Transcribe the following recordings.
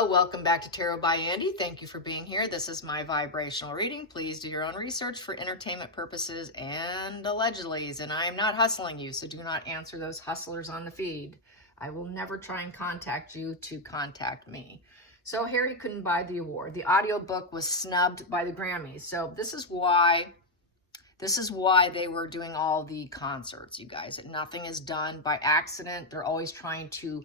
Hello, welcome back to Tarot by Andy. Thank you for being here. This is my vibrational reading. Please do your own research for entertainment purposes and allegedlys. And I am not hustling you, so do not answer those hustlers on the feed. I will never try and contact you to contact me. So Harry couldn't buy the award. The audiobook was snubbed by the Grammys. So this is why they were doing all the concerts, you guys. Nothing is done by accident. They're always trying to,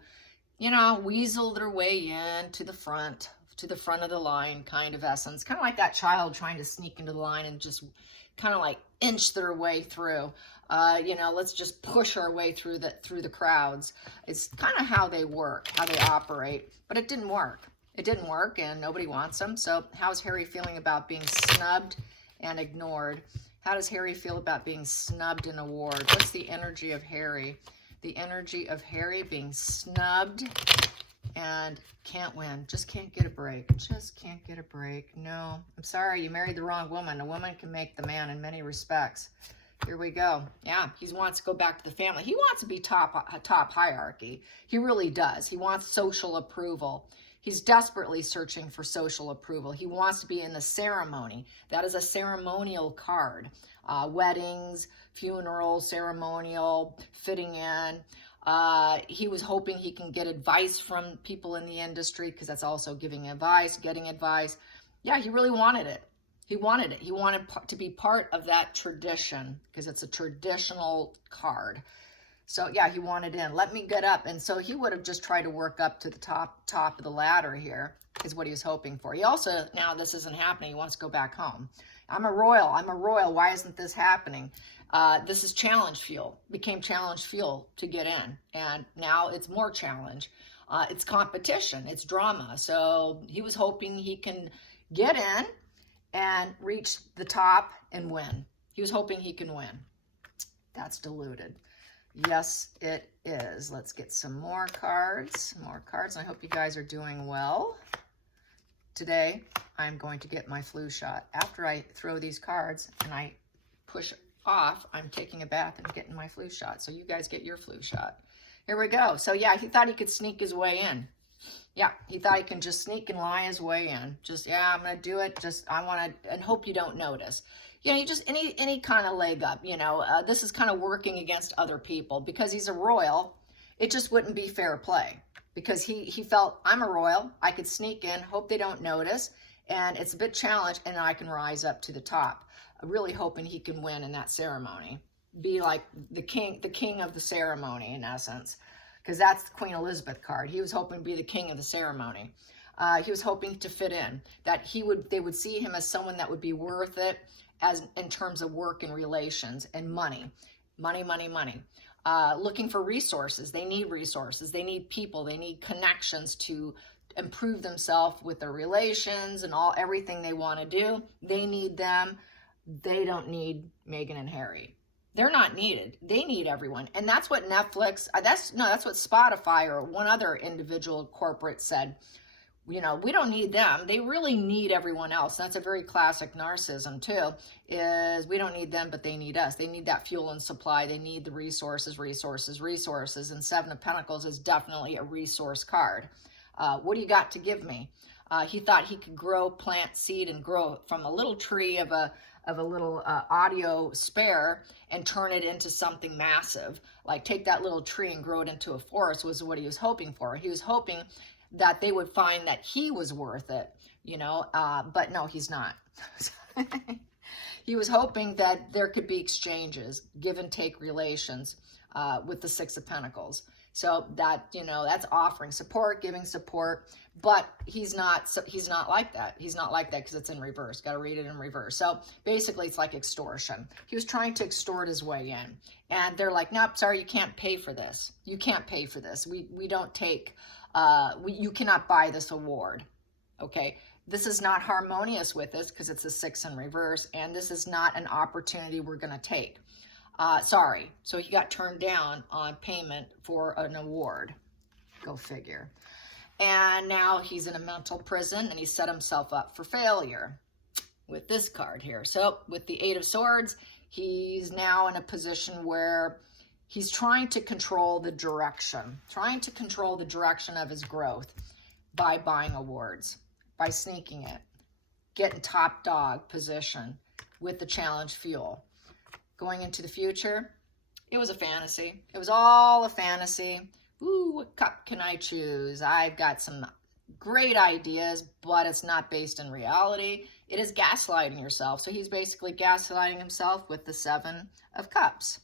you know, weasel their way in to the front of the line kind of essence. Kind of like that child trying to sneak into the line and just kind of like inch their way through. You know, let's just push our way through the crowds. It's kind of how they work, how they operate. But it didn't work. It didn't work, and nobody wants them. So how's Harry feeling about being snubbed and ignored? How does Harry feel about being snubbed in award? What's the energy of Harry? The energy of Harry being snubbed and can't win. Just can't get a break. Just can't get a break. No, I'm sorry, you married the wrong woman. A woman can make the man in many respects. Here we go. Yeah, he wants to go back to the family. He wants to be top hierarchy. He really does. He wants social approval. He's desperately searching for social approval. He wants to be in the ceremony. That is a ceremonial card. Weddings, funerals, ceremonial, fitting in. He was hoping he can get advice from people in the industry, because that's also giving advice, getting advice. Yeah, he really wanted it. He wanted it. He wanted to be part of that tradition, because it's a traditional card. So yeah, he wanted in. Let me get up. And so he would have just tried to work up to the top of the ladder here, is what he was hoping for. He also, now this isn't happening, he wants to go back home. I'm a royal. Why isn't this happening? This is challenge fuel. Became challenge fuel to get in. And now it's more challenge. It's competition. It's drama. So he was hoping he can get in and reach the top and win. He was hoping he can win. That's deluded. Yes, it is. Let's get some more cards. More cards. I hope you guys are doing well. Today, I'm going to get my flu shot. After I throw these cards and I push off, I'm taking a bath and getting my flu shot. So you guys get your flu shot. Here we go. So yeah, he thought he could sneak his way in. Yeah, he thought he can just sneak and lie his way in. Just, yeah, I'm going to do it. Just, I want to, and hope you don't notice. You know, you just, any kind of leg up, you know, this is kind of working against other people. Because he's a royal, it just wouldn't be fair play. Because he felt, I'm a royal, I could sneak in, hope they don't notice, and it's a bit challenged, and I can rise up to the top. Really hoping he can win in that ceremony. Be like the king of the ceremony, in essence. Because that's the Queen Elizabeth card. He was hoping to be the king of the ceremony. He was hoping to fit in. That they would see him as someone that would be worth it, as in terms of work and relations and money. Money. Looking for resources. They need resources. They need people. They need connections to improve themselves with their relations and everything they want to do. They need them. They don't need Meghan and Harry. They're not needed. They need everyone. And that's what Netflix, that's what Spotify or one other individual corporate said. You know, we don't need them. They really need everyone else. That's a very classic narcissism too, is we don't need them, but they need us. They need that fuel and supply. They need the resources. And Seven of Pentacles is definitely a resource card. What do you got to give me? He thought he could plant seed and grow from a little tree of a little audio spare and turn it into something massive. Like take that little tree and grow it into a forest was what he was hoping for. He was hoping that they would find that he was worth it, you know, but no, he's not. He was hoping that there could be exchanges, give and take relations with the Six of Pentacles. So that, you know, that's offering support, giving support, but he's not like that. He's not like that because it's in reverse. Got to read it in reverse. So basically it's like extortion. He was trying to extort his way in, and they're like, nope, sorry, you can't pay for this. You can't pay for this. We don't take, you cannot buy this award. Okay. This is not harmonious with this because it's a 6 in reverse, and this is not an opportunity we're going to take. Sorry. So he got turned down on payment for an award. Go figure. And now he's in a mental prison, and he set himself up for failure with this card here. So with the 8 of Swords, he's now in a position where he's trying to control the direction of his growth. by buying awards, by sneaking it, getting top dog position with the challenge fuel. Going into the future, it was a fantasy. It was all a fantasy. Ooh, what cup can I choose? I've got some great ideas, but it's not based in reality. It is gaslighting yourself. So he's basically gaslighting himself with the 7 of Cups.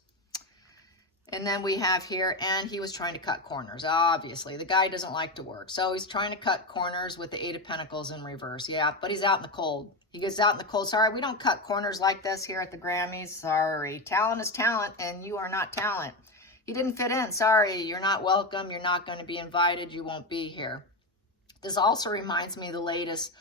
And then we have here, and he was trying to cut corners. Obviously, the guy doesn't like to work. So he's trying to cut corners with the 8 of Pentacles in reverse. Yeah, but he's out in the cold. He gets out in the cold. Sorry, we don't cut corners like this here at the Grammys. Sorry. Talent is talent, and you are not talent. He didn't fit in. Sorry, you're not welcome. You're not going to be invited. You won't be here. This also reminds me of the latest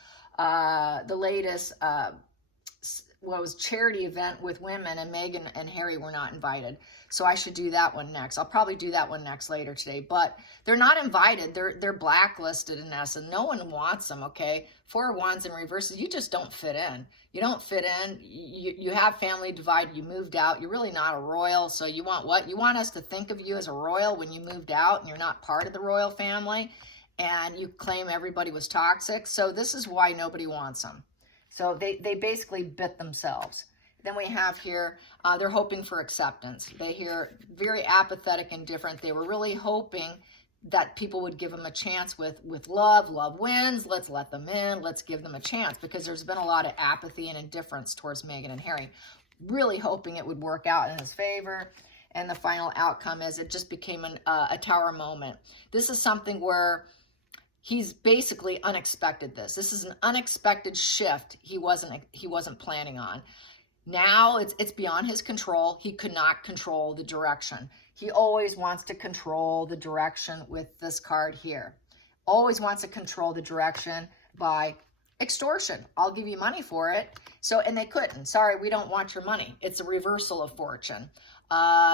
charity event with women, and Meghan and Harry were not invited. So I should do that one next. I'll probably do that one next later today, but they're not invited. They're blacklisted in essence. No one wants them, okay? 4 of Wands in reverses, you just don't fit in. You don't fit in. You have family divided. You moved out. You're really not a royal. So you want what? You want us to think of you as a royal when you moved out and you're not part of the royal family, and you claim everybody was toxic. So this is why nobody wants them. So they basically bit themselves. Then we have here, they're hoping for acceptance. They hear very apathetic and indifferent. They were really hoping that people would give them a chance with love. Love wins. Let's let them in. Let's give them a chance, because there's been a lot of apathy and indifference towards Meghan and Harry. Really hoping it would work out in his favor. And the final outcome is it just became a tower moment. This is something where he's basically unexpected this. This is an unexpected shift he wasn't planning on. Now it's beyond his control. He could not control the direction. He always wants to control the direction with this card here. Always wants to control the direction by extortion. I'll give you money for it. So, and they couldn't. Sorry, we don't want your money. It's a reversal of fortune.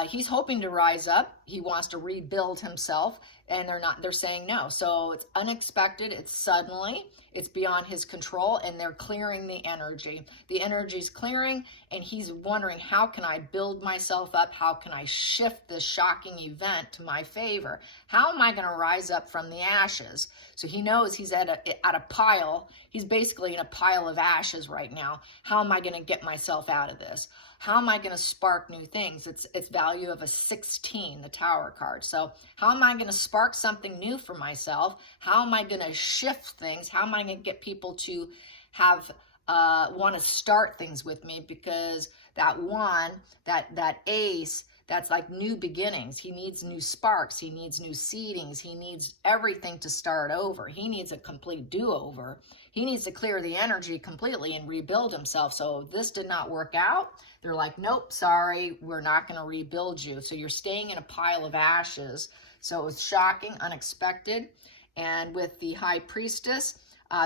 He's hoping to rise up. He wants to rebuild himself, and they're saying no. So it's unexpected. It's suddenly, it's beyond his control, and they're clearing the energy. The energy's clearing, and he's wondering, how can I build myself up? How can I shift this shocking event to my favor? How am I going to rise up from the ashes? So he knows he's at a pile. He's basically in a pile of ashes right now. How am I going to get myself out of this? How am I going to spark new things? It's value of a 16, the Tower card. So how am I going to spark something new for myself? How am I going to shift things? How am I going to get people to have want to start things with me? Because that one, that ace, that's like new beginnings. He needs new sparks. He needs new seedings. He needs everything to start over. He needs a complete do-over. He needs to clear the energy completely and rebuild himself. So this did not work out. They're like, nope, sorry, we're not going to rebuild you. So you're staying in a pile of ashes. So it was shocking, unexpected. And with the High Priestess,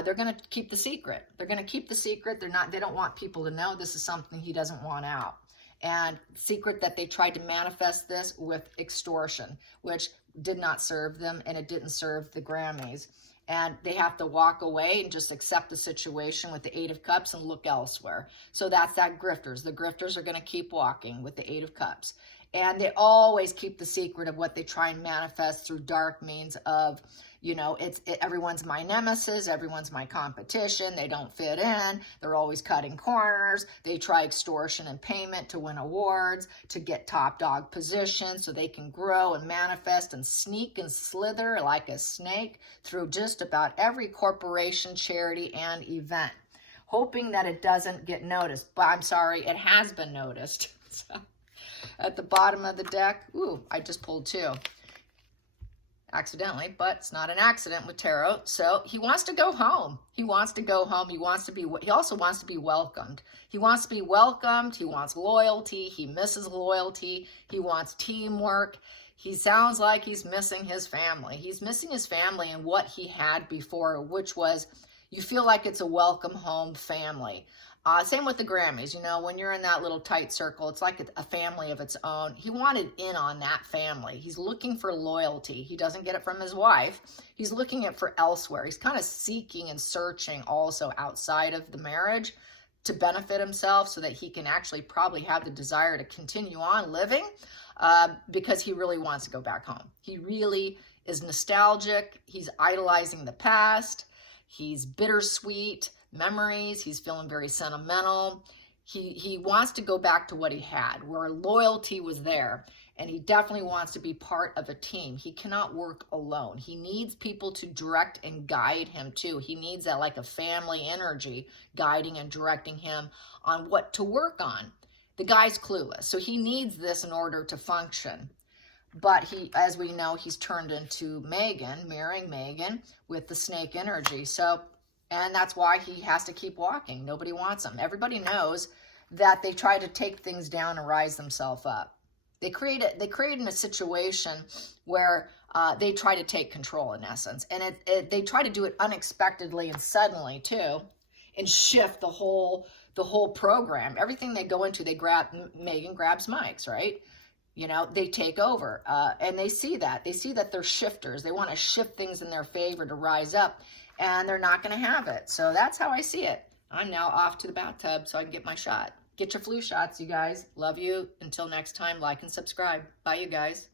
they're going to keep the secret. They're going to keep the secret. They don't want people to know this is something he doesn't want out. And secret that they tried to manifest this with extortion, which did not serve them, and it didn't serve the Grammys. And they have to walk away and just accept the situation with the 8 of Cups and look elsewhere. So that's that grifters. The grifters are going to keep walking with the 8 of Cups. And they always keep the secret of what they try and manifest through dark means of, you know, everyone's my nemesis, everyone's my competition, they don't fit in, they're always cutting corners, they try extortion and payment to win awards, to get top dog position so they can grow and manifest and sneak and slither like a snake through just about every corporation, charity, and event, hoping that it doesn't get noticed. But I'm sorry, it has been noticed. So, at the bottom of the deck, ooh, I just pulled 2. Accidentally, but it's not an accident with tarot. So he wants to go home. He wants to go home. He also wants to be welcomed. He wants to be welcomed. He wants loyalty. He misses loyalty. He wants teamwork. He sounds like he's missing his family. He's missing his family and what he had before, which was, you feel like it's a welcome home family. Same with the Grammys. You know, when you're in that little tight circle, it's like a family of its own. He wanted in on that family. He's looking for loyalty. He doesn't get it from his wife. He's looking it for elsewhere. He's kind of seeking and searching also outside of the marriage to benefit himself so that he can actually probably have the desire to continue on living because he really wants to go back home. He really is nostalgic. He's idolizing the past. He's bittersweet memories. He's feeling very sentimental. He wants to go back to what he had, where loyalty was there. And he definitely wants to be part of a team. He cannot work alone. He needs people to direct and guide him too. He needs that like a family energy guiding and directing him on what to work on. The guy's clueless, so he needs this in order to function. But he, as we know, he's turned into Megan, marrying Megan with the snake energy. So, and that's why he has to keep walking. Nobody wants him. Everybody knows that they try to take things down and rise themselves up. They create a situation where they try to take control, in essence, and they try to do it unexpectedly and suddenly too, and shift the whole program. Everything they go into, Megan grabs mics, right? You know, they take over, and they see that they're shifters. They want to shift things in their favor to rise up, and they're not going to have it. So that's how I see it. I'm now off to the bathtub so I can get my shot. Get your flu shots, you guys. Love you. Until next time, like and subscribe. Bye, you guys.